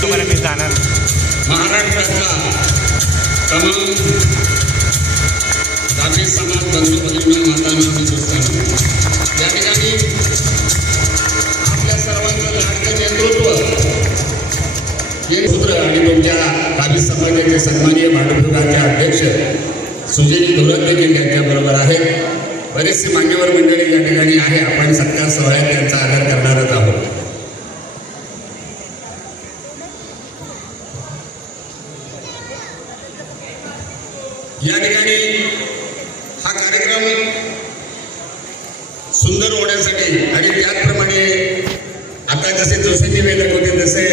जाणार महाराष्ट्रातला तमाम जाती समाज बंधू भगिनी मातांना सुस्ताना या ठिकाणी आपल्या सर्वांचं लाडकं नेतृत्व हे सूत्र आणि तुमच्या काबीज समाजाचे सन्माननीय भांडुपगावचे अध्यक्ष सुजय धोरक देखील यांच्याबरोबर आहेत. बरेचसे मान्यवर मंडळी या ठिकाणी आहे. आपण सत्कार सोहळ्यात त्यांचा आदर करणारच आहोत. या ठिकाणी हा कार्यक्रम सुंदर होण्यासाठी आणि त्याचप्रमाणे आता जसे जोशी निवेदक होते तसे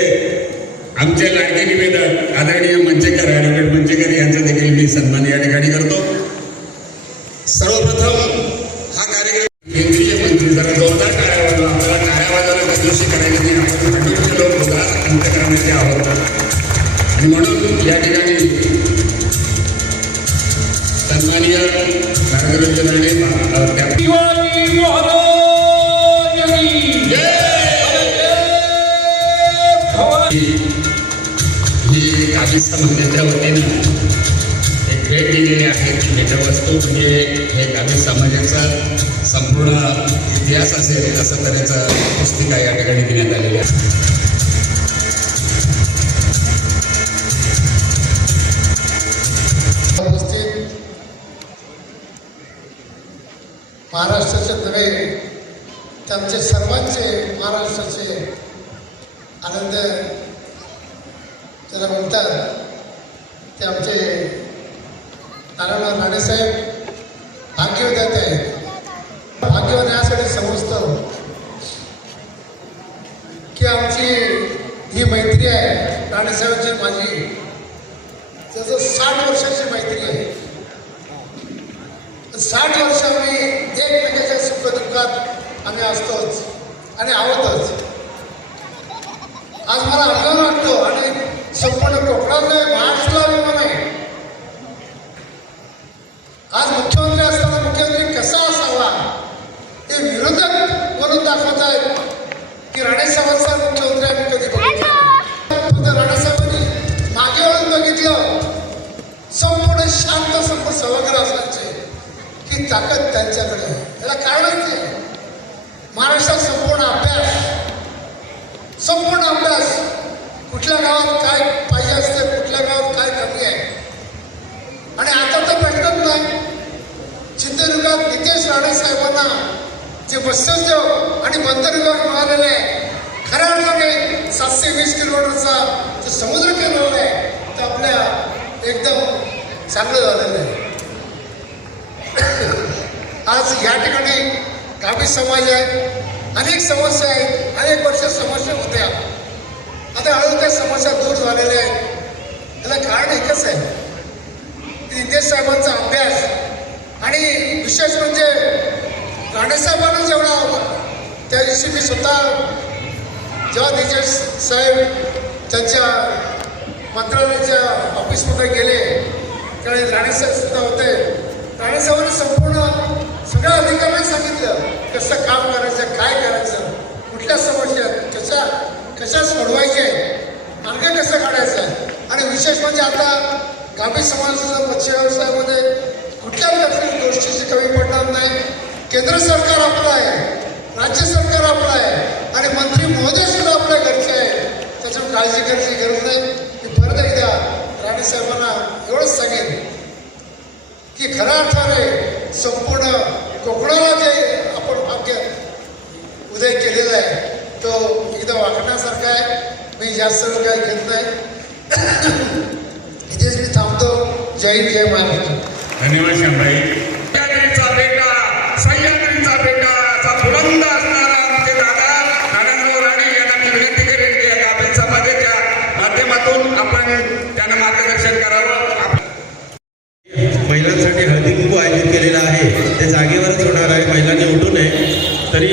आमचे लाडके निवेदक आदरणीय मंचेकर ॲडव्होकेट मंचेकर यांचा देखील मी सन्मान या ठिकाणी करतो. सर्वप्रथम हा कार्यक्रम केंद्रीय मंत्री जरा जोरदार कार्यावाला आपल्याला कार्यावाला कशी करायची नाही. आपण लोक उदास अंत करण्याचे आहोत आणि म्हणून या ठिकाणी सन्माननीय मार्गदर्शनाने ही काबीज समाजाच्या वतीनं एक भेट दिलेली आहे. भेटवस्तू म्हणजे हे काबीज समाजाचा संपूर्ण इतिहास असेल असं तऱ्हेचं पुस्तिका या ठिकाणी देण्यात आलेली आहे. महाराष्ट्राचे नव्हे त्यांचे सर्वांचे महाराष्ट्राचे आनंद त्याला म्हणतात ते आमचे नारायणराव राणेसाहेब भाग्यवंत आहेत. भाग्यवान यासाठी समजतो की आमची ही मैत्री आहे राणेसाहेबांची माझी त्याचं 60 वर्षाची मैत्री आहे. 60 वर्ष आम्ही एकमेकाच्या सुखदुःखात आम्ही असतोच आणि आहोतच. आज मला अभिमान वाटतो आणि संपूर्ण कोकणातले महाराष्ट्राला अभिमान आहे. आज मुख्यमंत्री असताना मुख्यमंत्री कसा असावा हे विरोधक म्हणून दाखवत आहेत की राणेसाहेबांचा मुख्यमंत्री आम्ही कधी बघितलं. राणेसाहेबांनी मागे वळून बघितलं. संपूर्ण शांत संपूर्ण सभागृह असायचे की ताकद त्यांच्याकडे. याला कारणच नाही. महाराष्ट्रात संपूर्ण अभ्यास कुठल्या गावात काय पाहिजे असते, कुठल्या गावात काय कमी आहे आणि आता तर भेटत नाही. सिंधुदुर्गात नितेश राणे साहेबांना जे बसदेव आणि बंदर विभाग मिळालेले आहे खऱ्या अर्थाने 720 किलोमीटरचा जो समुद्र किनारा आहे ते आपल्या एकदम चांगलं झालेलं आहे. आज या ठिकाणी काबीज समाज आहे. अनेक समस्या आहेत. अनेक वर्ष समस्या होत्या. आता हळूहळू त्या समस्या दूर झालेल्या आहेत. त्याला कारण एकच आहे नितेश साहेबांचा अभ्यास आणि विशेष म्हणजे राणेसाहेबांना जेवढा आवडला त्या दिवशी मी स्वतः जेव्हा नितेश साहेब त्यांच्या मंत्रालयाच्या ऑफिसमध्ये गेले त्यावेळी राणेसाहेब सुद्धा होते. राणेसाहेबांनी संपूर्ण सगळ्या अधिकाऱ्यांनी सांगितलं कसं काम करायचं, काय करायचं, कुठल्या समस्या कशा सोडवायचे, मार्ग कसं काढायचा आणि विशेष म्हणजे आता काबीज समाजाचा मत्स्य व्यवसायामध्ये कुठल्याही गोष्टीची कमी पडणार नाही. केंद्र सरकार आपलं आहे, राज्य सरकार आपलं आहे आणि मंत्री महोदय सुद्धा आपल्या घरचे आहे. त्याच्यावर काळजी करायची गरज नाही. की परत एकदा राणेसाहेबांना एवढंच सांगेन की खऱ्या अर्थाने संपूर्ण कोकणाला जे आपण भाग्य उदय केलेला आहे तो एकदा वाकण्यासारखा आहे. मी जास्त वेळ काही घेत नाही. इथेच मी थांबतो. जय हिंद, जय महाराष्ट्र. धन्यवाद श्यामबाई. सह्याद्रीचा बेटा असा बुलंद असणारा आमचे नारायणराव राणे यांना मी विनंती करेन की या काबीज समाजाच्या माध्यमातून आपण त्यांना मार्गदर्शन करावं. महिलांसाठी हळदी कुंकू आयोजित केलेला आहे ते जागेवरच होणार आहे. महिलांनी उठू नये. तरी